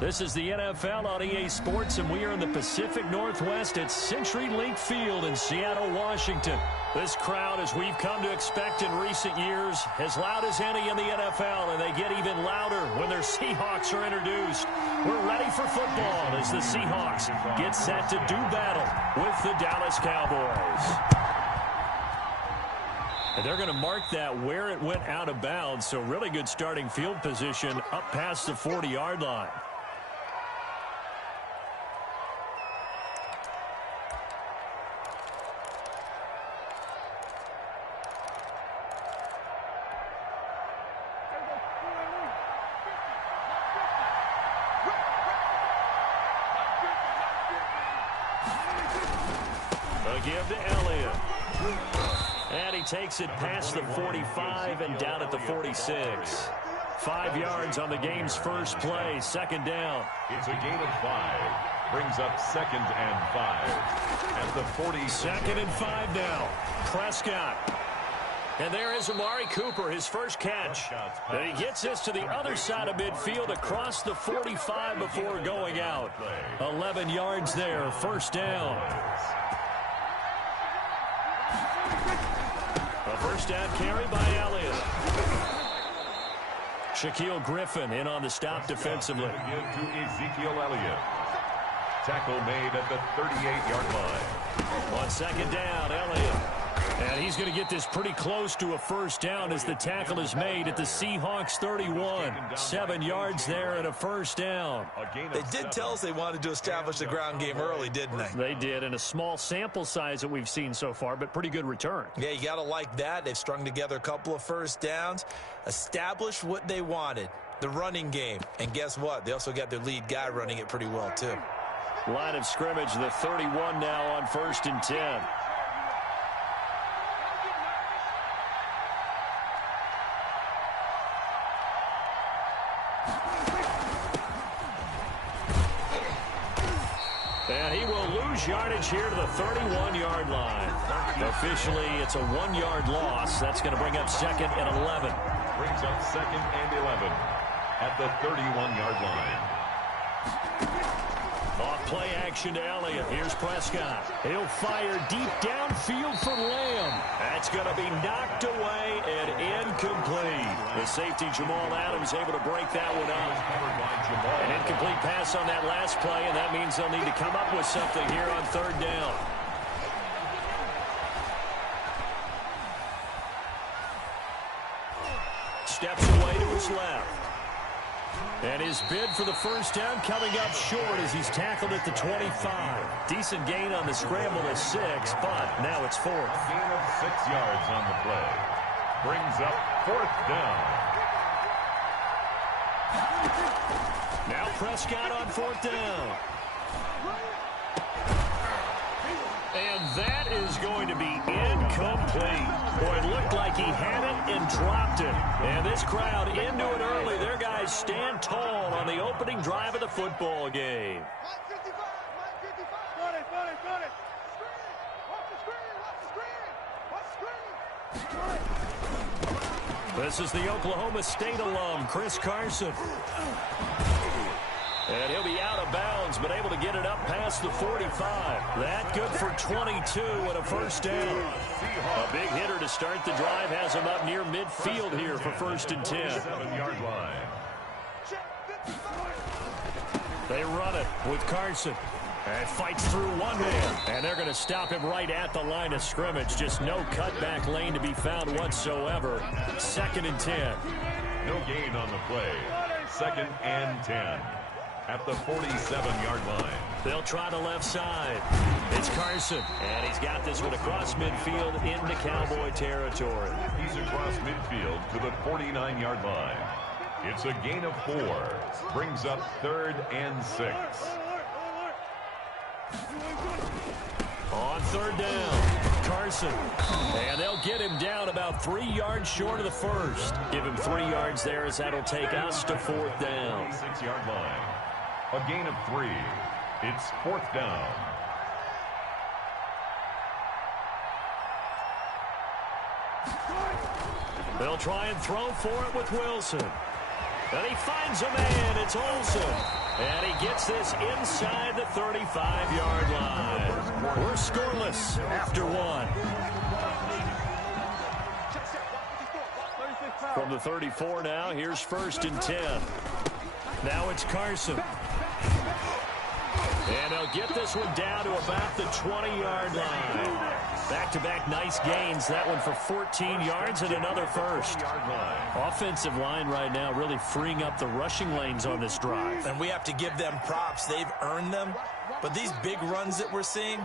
This is the NFL on EA Sports, and we are in the Pacific Northwest at CenturyLink Field in Seattle, Washington. This crowd, as we've come to expect in recent years, as loud as any in the NFL, and they get even louder when their Seahawks are introduced. We're ready for football as the Seahawks get set to do battle with the Dallas Cowboys. And they're going to mark that where it went out of bounds, so really good starting field position up past the 40-yard line. Give to Elliott. And he takes it past the 45 and down at the 46. 5 yards on the game's first play, second down. It's a gain of 5. Brings up 2nd and 5. At the 40. 2nd and 5 now. Prescott. And there is Amari Cooper, his first catch. And he gets this to the other side of midfield across the 45 before going out. 11 yards there, first down. A first down carry by Elliott. Shaquille Griffin in on the stop defensively. Give to Ezekiel Elliott. Tackle made at the 38-yard line. On second down, Elliott. And he's going to get this pretty close to a first down as the tackle is made at the Seahawks 31. 7 yards there and a first down. They did tell us they wanted to establish the ground game early, didn't they? They did, in a small sample size that we've seen so far, but pretty good return. Yeah, you got to like that. They've strung together a couple of first downs, established what they wanted, the running game. And guess what? They also got their lead guy running it pretty well, too. Line of scrimmage, the 31 now on 1st and 10. And he will lose yardage here to the 31-yard line. Officially, it's a 1-yard loss. That's going to bring up 2nd and 11. Brings up 2nd and 11 at the 31-yard line. Off play action to Elliott. Here's Prescott. He'll fire deep downfield for Lamb. That's going to be knocked away and incomplete. The safety Jamal Adams able to break that one up. An incomplete pass on that last play, and that means they'll need to come up with something here on 3rd down. Steps away to his left. And his bid for the first down coming up short as he's tackled at the 25. Decent gain on the scramble at 6, but now it's 4th. Gain of 6 yards on the play. Brings up 4th down. Now Prescott on 4th down. And that is going to be incomplete. Boy, it looked like he had it and dropped it. And this crowd into it early. Their guys stand tall on the opening drive of the football game. This is the Oklahoma State alum, Chris Carson. And he'll be out of bounds, but able to get it up past the 45. That good for 22 and a first down. A big hitter to start the drive has him up near midfield here for 1st and 10. 7-yard line. They run it with Carson. And fights through one man. And they're going to stop him right at the line of scrimmage. Just no cutback lane to be found whatsoever. 2nd and 10. No gain on the play. 2nd and 10. At the 47-yard line. They'll try the left side. It's Carson. And he's got this one across midfield into Cowboy territory. He's across midfield to the 49-yard line. It's a gain of 4. Brings up 3rd and 6. On 3rd down, Carson. And they'll get him down about 3 yards short of the first. Give him 3 yards there as that'll take us to 4th down. 6-yard line. A gain of 3. It's 4th down. They'll try and throw for it with Wilson. And he finds a man. It's Olsen. And he gets this inside the 35-yard line. We're scoreless after one. From the 34 now, here's 1st and 10. Now it's Carson. And they'll get this one down to about the 20-yard line. Back-to-back nice gains. That one for 14 yards and another first. Offensive line right now really freeing up the rushing lanes on this drive. And we have to give them props. They've earned them. But these big runs that we're seeing,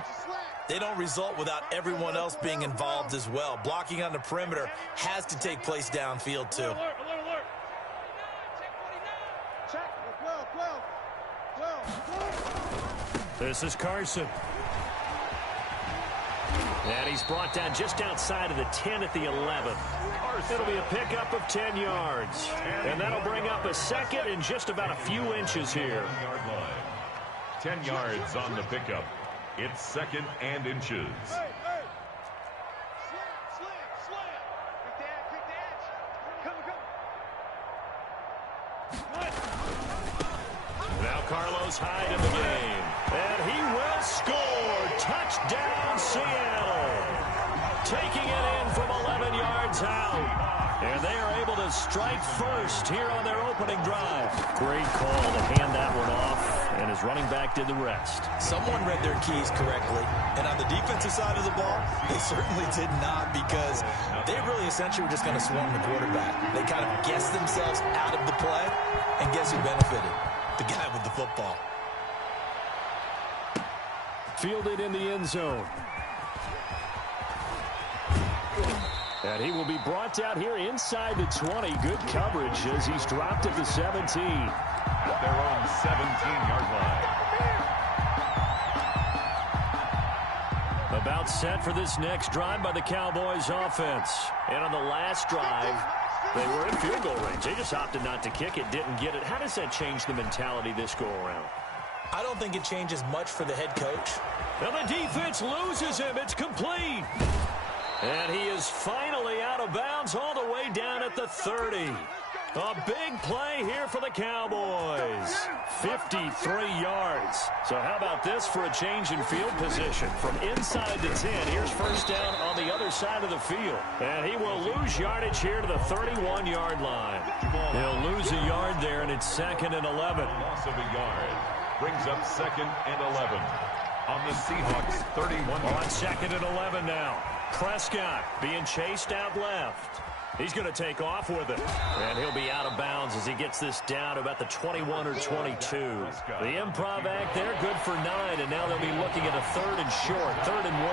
they don't result without everyone else being involved as well. Blocking on the perimeter has to take place downfield too. This is Carson. And he's brought down just outside of the 10 at the 11. It'll be a pickup of 10 yards. And that'll bring up a second and just about a few inches here. 10 yards on the pickup. It's 2nd and inches. Now Carlos Hyde in the game. And he will score. Touchdown, Seattle. Taking it in from 11 yards out. And they are able to strike first here on their opening drive. Great call to hand that one off. And his running back did the rest. Someone read their keys correctly. And on the defensive side of the ball, they certainly did not, because they really essentially were just going to swarm the quarterback. They kind of guessed themselves out of the play. And guess who benefited? The guy with the football. Fielded in the end zone. And he will be brought out here inside the 20. Good coverage as he's dropped at the 17. At their own 17-yard line. About set for this next drive by the Cowboys offense. And on the last drive, they were in field goal range. They just opted not to kick it, didn't get it. How does that change the mentality this go-around? I don't think it changes much for the head coach. And the defense loses him. It's complete. And he is finally out of bounds all the way down at the 30. A big play here for the Cowboys. 53 yards. So how about this for a change in field position? From inside the 10, here's 1st down on the other side of the field. And he will lose yardage here to the 31-yard line. He'll lose a yard there, and it's 2nd and 11. Loss of a yard brings up 2nd and 11 on the Seahawks 31. On 2nd and 11 now. Prescott being chased out left. He's going to take off with it. And he'll be out of bounds as he gets this down to about the 21 or 22. The improv act there, good for 9. And now they'll be looking at a 3rd and short, 3rd and 1.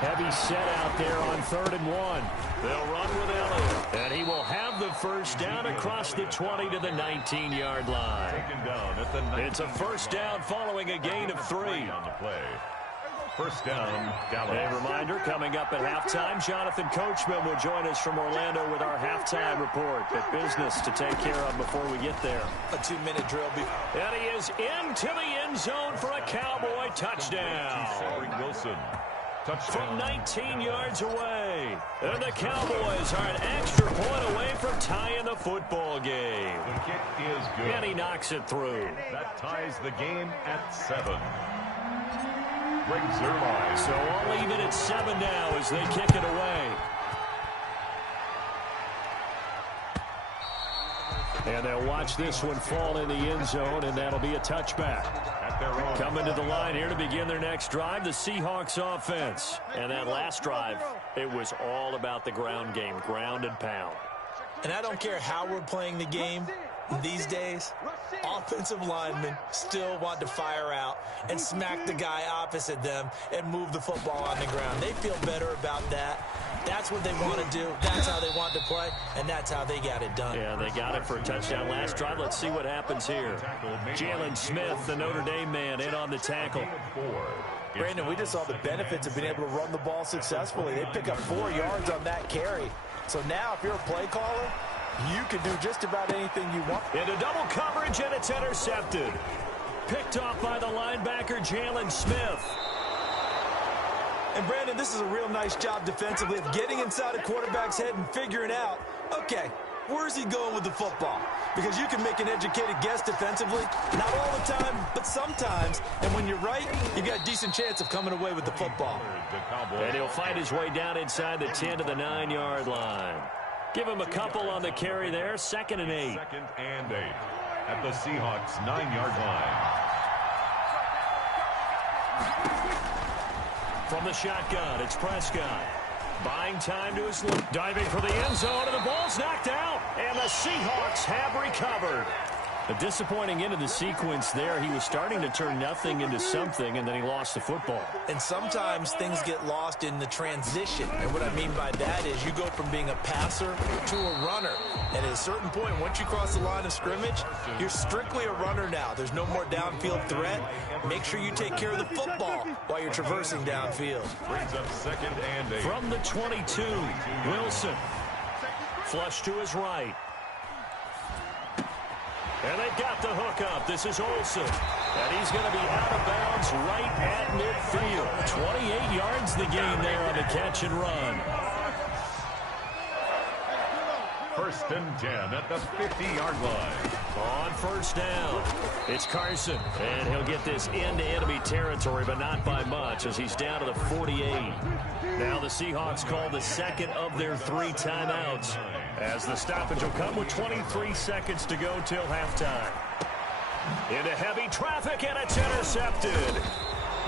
Heavy set out there on 3rd and 1. They'll run with Elliott. And he will have the 1st down across the 20 to the 19-yard line. It's a 1st down following a gain of 3. On the play. 1st down, Dallas. A reminder, coming up at halftime, Jonathan Coachman will join us from Orlando with our halftime report. But business to take care of before we get there. A 2-minute drill. And he is into the end zone for a Cowboy touchdown. Wilson. From 19 yards away. And the Cowboys are an extra point away from tying the football game. The kick is good. And he knocks it through. That ties the game at 7. Brings their line. So all even at 7 now as they kick it away. And they'll watch this one fall in the end zone, and that'll be a touchback. At their own. Coming to the line here to begin their next drive, the Seahawks offense. And that last drive, it was all about the ground game, ground and pound. And I don't care how we're playing the game these days, offensive linemen still want to fire out and smack the guy opposite them and move the football on the ground. They feel better about that. That's what they want to do. That's how they want to play, and that's how they got it done. Yeah, they got it for a touchdown last drive. Let's see what happens here. Jalen Smith, the Notre Dame man, in on the tackle. Brandon, we just saw the benefits of being able to run the ball successfully. They pick up 4 yards on that carry. So now if you're a play caller, you can do just about anything you want. Into double coverage, and it's intercepted. Picked off by the linebacker, Jalen Smith. And, Brandon, this is a real nice job defensively of getting inside a quarterback's head and figuring out, okay, Where's he going with the football? Because you can make an educated guess defensively. Not all the time, but sometimes. And when you're right, you got a decent chance of coming away with the football. And he'll find his way down inside the 10 to the 9-yard line. Give him a couple on the carry there. 2nd and 8. 2nd and 8 at the Seahawks 9-yard line. From the shotgun, it's Prescott. Buying time to his left. Diving for the end zone, and the ball's knocked out. And the Seahawks have recovered. A disappointing end of the sequence there. He was starting to turn nothing into something, and then he lost the football. And sometimes things get lost in the transition. And what I mean by that is you go from being a passer to a runner. And at a certain point, once you cross the line of scrimmage, you're strictly a runner now. There's no more downfield threat. Make sure you take care of the football while you're traversing downfield. Brings up 2nd and 8. From the 22, Wilson. Flush to his right. And they've got the hook up. This is Olsen. And he's going to be out of bounds right at midfield. 28 yards the gain there on the catch and run. 1st and 10 at the 50-yard line. On 1st down, it's Carson. And he'll get this into enemy territory, but not by much as he's down to the 48. Now the Seahawks call the 2nd of their 3 timeouts, as the stoppage will come with 23 seconds to go till halftime. Into heavy traffic, and it's intercepted.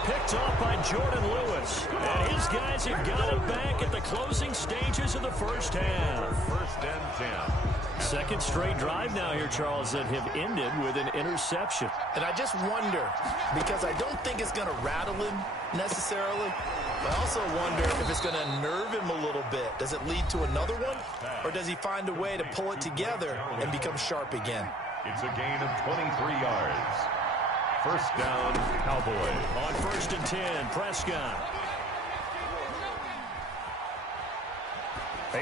Picked off by Jordan Lewis. And his guys have got it back at the closing stages of the 1st half. 1st and 10. 2nd straight drive now here, Charles, that have ended with an interception. And I just wonder, because I don't think it's going to rattle him necessarily. I also wonder if it's going to unnerve him a little bit. Does it lead to another one? Or does he find a way to pull it together and become sharp again? It's a gain of 23 yards. 1st down, Cowboys. On 1st and 10, Prescott.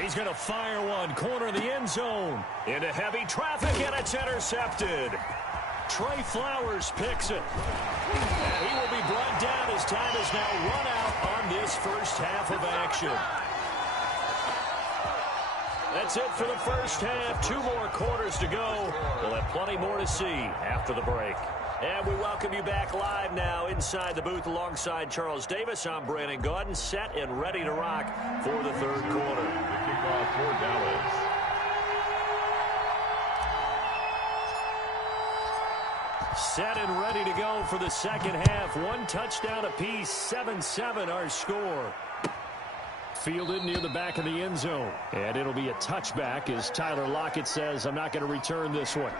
He's going to fire one, corner of the end zone. Into heavy traffic, and it's intercepted. Trey Flowers picks it. And he will be brought down as time is now run out on this 1st half of action. That's it for the 1st half. 2 more quarters to go. We'll have plenty more to see after the break. And we welcome you back live now inside the booth alongside Charles Davis. I'm Brandon Gaudin, set and ready to rock for the 3rd quarter. The kickoff for Dallas. Set and ready to go for the 2nd half. 1 touchdown apiece, 7-7 our score. Fielded near the back of the end zone. And it'll be a touchback as Tyler Lockett says, I'm not going to return this one.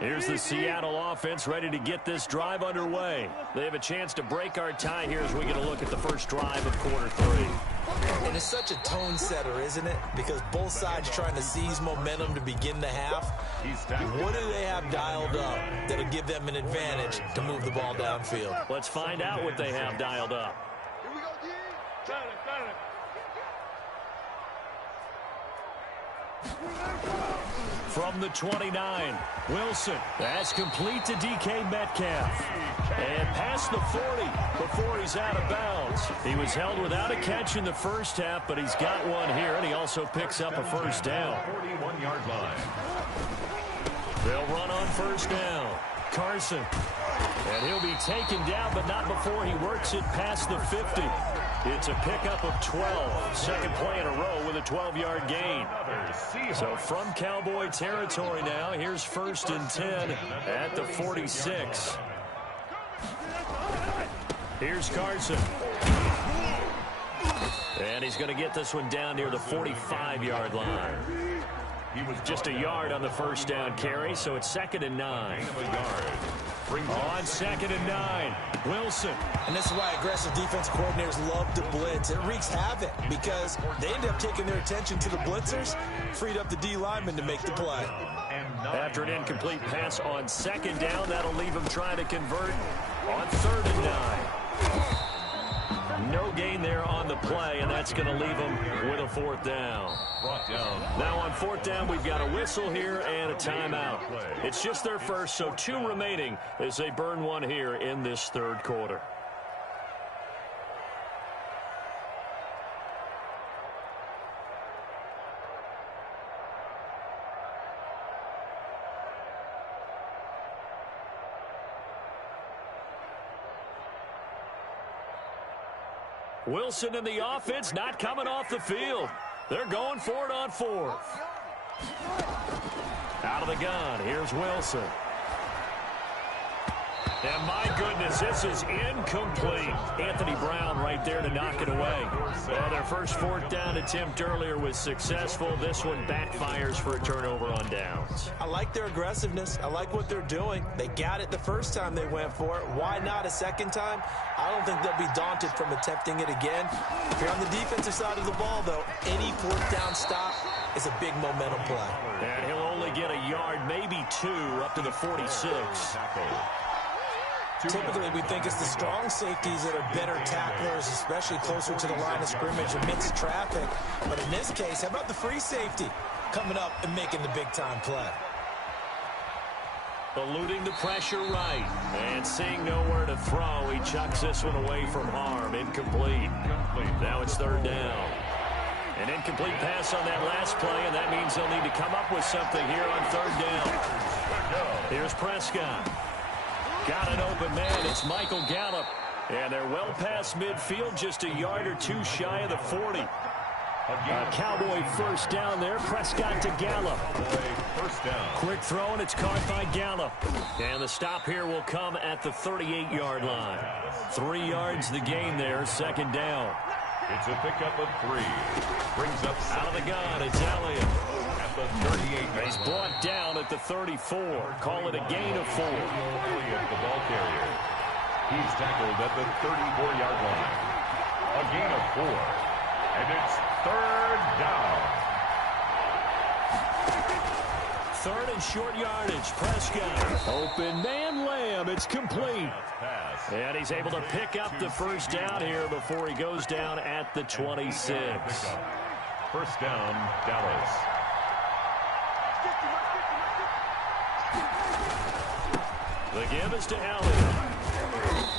Here's the Seattle offense ready to get this drive underway. They have a chance to break our tie here as we get a look at the 1st drive of quarter 3. And it's such a tone setter, isn't it? Because both sides trying to seize momentum to begin the half. What do they have dialed up that'll give them an advantage to move the ball downfield? Let's find out what they have dialed up. From the 29, Wilson. That's complete to DK Metcalf. And past the 40 before he's out of bounds. He was held without a catch in the 1st half, but he's got one here, and he also picks up a 1st down. 41-yard line. They'll run on 1st down. Carson. And he'll be taken down, but not before he works it past the 50. It's a pickup of 12. 2nd play in a row with a 12-yard gain. So from Cowboy territory now, here's 1st and 10 at the 46. Here's Carson. And he's going to get this one down near the 45-yard line. He was just a yard on the 1st down carry, so it's 2nd and 9. On 2nd and 9, Wilson. And this is why aggressive defense coordinators love to blitz. It wreaks havoc because they end up taking their attention to the blitzers, freed up the D lineman to make the play. After an incomplete pass on 2nd down, that'll leave him trying to convert on 3rd and 9. no gain there on the play, and that's going to leave them with a fourth down. Now on fourth down, we've got a whistle here and a timeout. It's just their first, so 2 remaining as they burn one here in this third quarter. Wilson in the offense, not coming off the field. They're going for it on fourth. Out of the gun, here's Wilson. And my goodness, this is incomplete. Anthony Brown right there to knock it away. Well, their first fourth down attempt earlier was successful. This one backfires for a turnover on downs. I like their aggressiveness. I like what they're doing. They got it the first time they went for it. Why not a second time? I don't think they'll be daunted from attempting it again. If you're on the defensive side of the ball, though, any fourth down stop is a big momentum play. And he'll only get a yard, maybe 2, up to the 46. Typically, we think it's the strong safeties that are better tacklers, especially closer to the line of scrimmage amidst traffic. But in this case, how about the free safety coming up and making the big-time play? Eluding the pressure right. And seeing nowhere to throw, he chucks this one away from harm. Incomplete. Now it's third down. An incomplete pass on that last play, and that means they'll need to come up with something here on third down. Here's Prescott. Got an open man. It's Michael Gallup. And they're well past midfield, just a yard or 2 shy of the 40. A Cowboy first down there. Prescott to Gallup. First down. Quick throw, and it's caught by Gallup. And the stop here will come at the 38-yard line. 3 yards the gain there, second down. It's a pickup of 3. Brings up out of the gun. It's Elliott. The 38. He's brought down at the 34. Call it a gain of 4. Elliott, the ball carrier. He's tackled at the 34-yard line. A gain of 4. And it's third down. Third and short yardage. Prescott. Open man Lamb. It's complete. And he's able to pick up the first down here before he goes down at the 26. First down, Dallas. The give is to Elliott.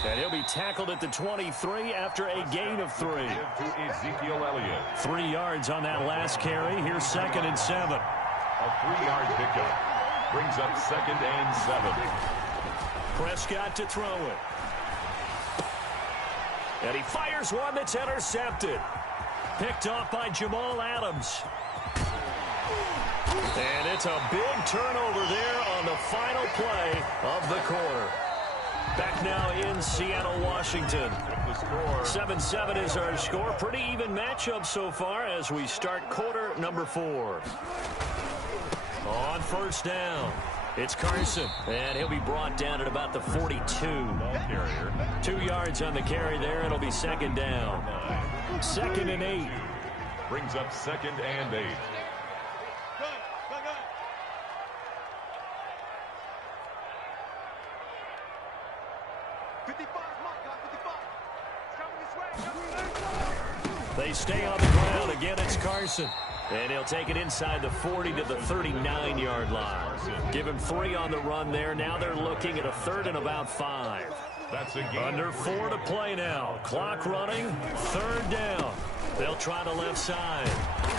And he'll be tackled at the 23 after a gain of 3. To Ezekiel Elliott. 3 yards on that last carry. Here's second and 7. A 3-yard pickup. Brings up second and 7. Prescott to throw it. And he fires one that's intercepted. Picked off by Jamal Adams. And it's a big turnover there on the final play of the quarter. Back now in Seattle, Washington. 7-7 is our score. Pretty even matchup so far as we start quarter number 4. On first down, it's Carson. And he'll be brought down at about the 42. 2 yards on the carry there. It'll be second down. Second and 8. Brings up second and 8. They stay on the ground. Again, it's Carson. And he'll take it inside the 40 to the 39-yard line. Give him 3 on the run there. Now they're looking at a third and about 5. That's a game. Under 4 to play now. Clock running. Third down. They'll try the left side.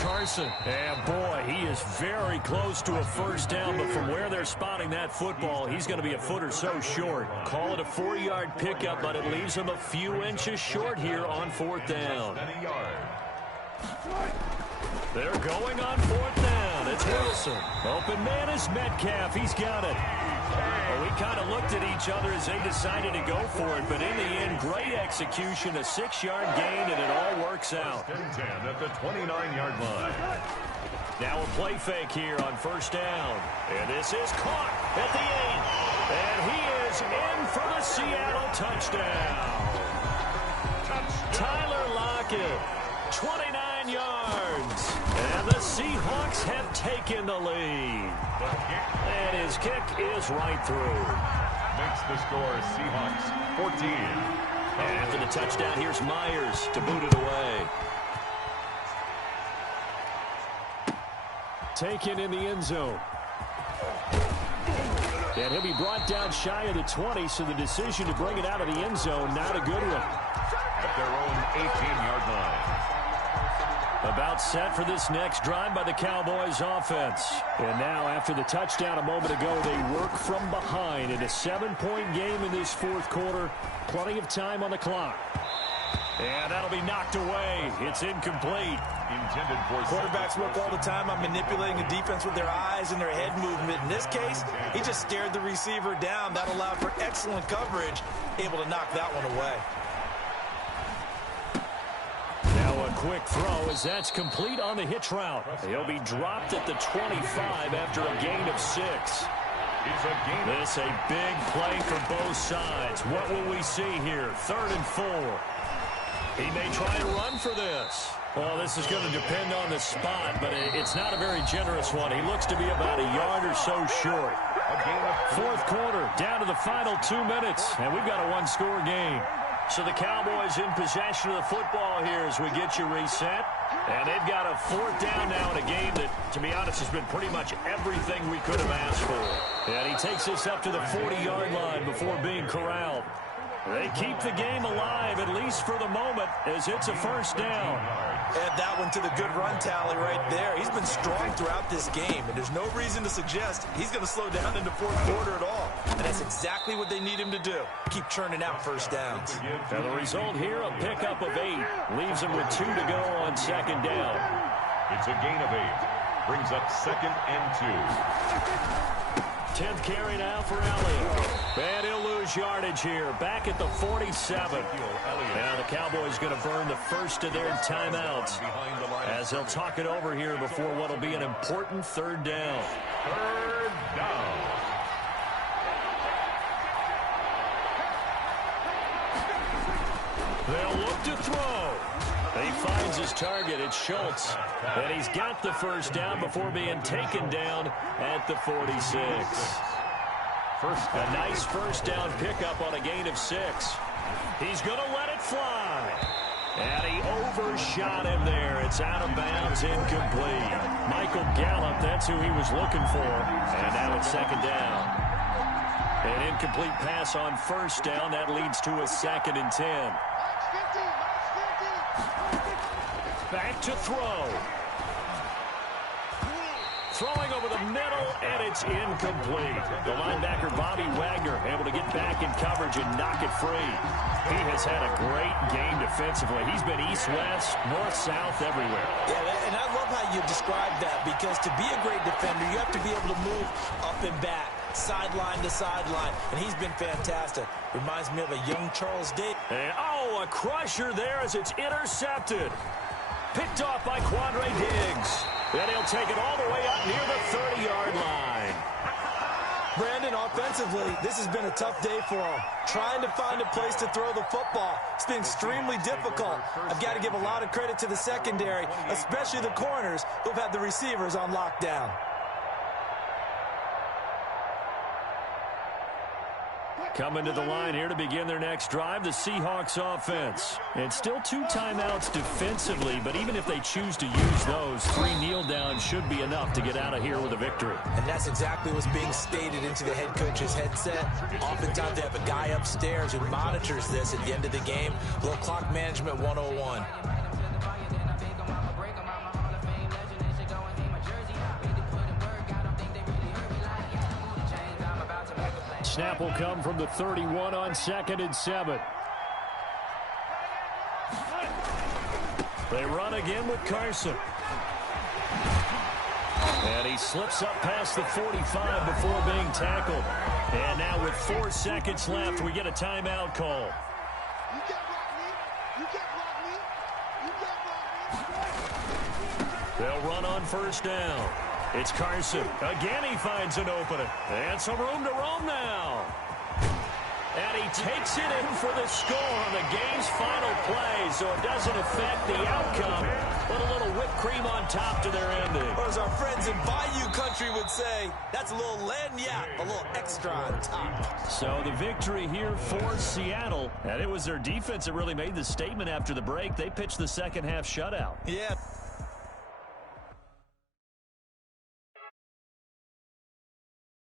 Carson. And boy, he is very close to a first down, but from where they're spotting that football, he's going to be a foot or so short. Call it a 4-yard pickup, but it leaves him a few inches short here on fourth down. They're going on fourth down. It's Wilson. Open man is Metcalf. He's got it. Well, we kind of looked at each other as they decided to go for it, but in the end, great execution, a 6-yard gain, and it all works out. 10 at the 29-yard line. Now a play fake here on first down. And this is caught at the 8. And he is in for the Seattle touchdown. Tyler Lockett, 29 yards. And the Seahawks have taken the lead. And his kick is right through. Makes the score Seahawks 14, And after the touchdown, here's Myers to boot it away. Taken in the end zone. And he'll be brought down shy of the 20, so the decision to bring it out of the end zone, not a good one. At their own 18-yard line. About set for this next drive by the Cowboys offense. And now, after the touchdown a moment ago, they work from behind in a 7-point game in this fourth quarter. Plenty of time on the clock. And that'll be knocked away. It's incomplete. Intended for quarterbacks work all the time on manipulating the defense with their eyes and their head movement. In this case, he just stared the receiver down. That allowed for excellent coverage, able to knock that one away. Now a quick throw as that's complete on the hitch route. He'll be dropped at the 25 after a gain of 6. This a big play for both sides. What will we see here? 3rd and 4. He may try and run for this. Well, this is going to depend on the spot, but it's not a very generous one. He looks to be about a yard or so short. Fourth quarter, down to the final 2 minutes, and we've got a one-score game. So the Cowboys in possession of the football here as we get you reset. And they've got a 4th down now in a game that, to be honest, has been pretty much everything we could have asked for. And he takes us up to the 40-yard line before being corralled. They keep the game alive, at least for the moment, as it's a 1st down. Add that one to the good run tally right there. He's been strong throughout this game, and there's no reason to suggest he's going to slow down in the fourth quarter at all. And that's exactly what they need him to do. Keep churning out 1st downs. And the result here, a pickup of 8. Leaves him with 2 to go on 2nd down. It's a gain of 8. Brings up 2nd and 2. 10th carry now for Elliott. And he'll lose yardage here. Back at the 47. Now the Cowboys going to burn the first of their timeouts as they'll talk it over here before what will be an important 3rd down. 3rd down. They'll look to throw. He finds his target. It's Schultz. And he's got the 1st down before being taken down at the 46. A nice 1st down pickup on a gain of 6. He's going to let it fly. And he overshot him there. It's out of bounds, incomplete. Michael Gallup, that's who he was looking for. And now it's 2nd down. An incomplete pass on 1st down. That leads to a 2nd and 10. Back to throw. Throwing over the middle, and it's incomplete. The linebacker, Bobby Wagner, able to get back in coverage and knock it free. He has had a great game defensively. He's been east-west, north-south, everywhere. Yeah, and I love how you describe that, because to be a great defender, you have to be able to move up and back, sideline to sideline, and he's been fantastic. Reminds me of a young Charles Day. And, a crusher there as it's intercepted. Picked off by Quandre Diggs. Then he'll take it all the way up near the 30-yard line. Brandon, offensively, this has been a tough day for him. Trying to find a place to throw the football. It's been extremely difficult. I've got to give a lot of credit to the secondary, especially the corners who've had the receivers on lockdown. Coming to the line here to begin their next drive, the Seahawks offense. And still 2 timeouts defensively, but even if they choose to use those, 3 kneel downs should be enough to get out of here with a victory. And that's exactly what's being stated into the head coach's headset. Oftentimes they have a guy upstairs who monitors this at the end of the game. A little clock management 101. Snap will come from the 31 on 2nd and 7. They run again with Carson. And he slips up past the 45 before being tackled. And now with 4 seconds left, we get a timeout call. They'll run on 1st down. It's Carson. Again, he finds an opening. And some room to roam now. And he takes it in for the score on the game's final play, so it doesn't affect the outcome, but a little whipped cream on top to their ending. Or as our friends in Bayou Country country would say, that's a little lagniappe, a little extra on top. So the victory here for Seattle. And it was their defense that really made the statement after the break. They pitched the second half shutout. Yeah.